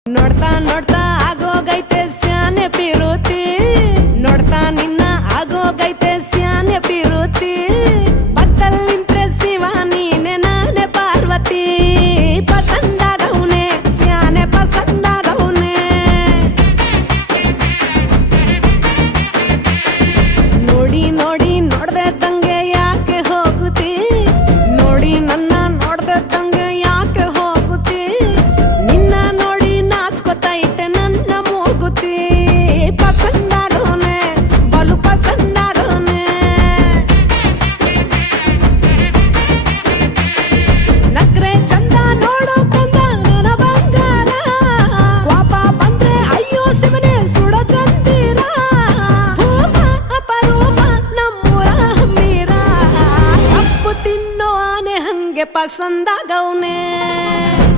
ನೋಡ್ತಾ ನೋಡ್ತಾ ಆಗೋಗೈತೆ ಸ್ಯಾನೆ ಪಿರುತಿ ನೋಡ್ತಾ ನಿನ್ನ ಆಗೋಗೈತೆ ಸ್ಯಾನೆ ಪಿರುತಿ ಪಕ್ಕಲ್ಲಿಂತ್ರೆ ಶಿವ ನೀನೆ ನಾನೇ ಪಾರ್ವತಿ ಪಸಂದಾಗವ್ನೆ ಸ್ಯಾನೆ ಪಸಂದಾಗವ್ನೆ ನೋಡಿ ನೋಡಿ ನೋಡ್ದೆ ತಂಗೆ ಯಾಕೆ ಹೋಗುತ್ತಿ ನೋಡಿ ನನ್ನ ನೋಡ್ದೆ ತಂಗೆ ಯಾಕೆ ಹೋಗುತ್ತಿ ನಿನ್ನ ನೋಡಿ ನಾಚ್ಕೋತೈತೆ ನನ್ನ ಮೂಗುತಿ ಪಸಂದಾಗವ್ನೆ ಬಲು ಪಸಂದಾಗವ್ನೆ ನಕ್ರೆ ಚಂದ ನೋಡೋ ಕಂದ ನನ್ನ ಬಂಗಾರ ಕೋಪ ಬಂದ್ರೆ ಅಯ್ಯೋ ಶಿವನೇ ಸುಡೋ ಚಂದಿರ ಭೂಮ ಅಪರೂಪ ನಮ್ಮೂರ ಹಮ್ಮೀರ ಕಪ್ಪು ತಿನ್ನೋ ಆನೆ ಹಂಗೆ ಪಸಂದಾಗವ್ನೆ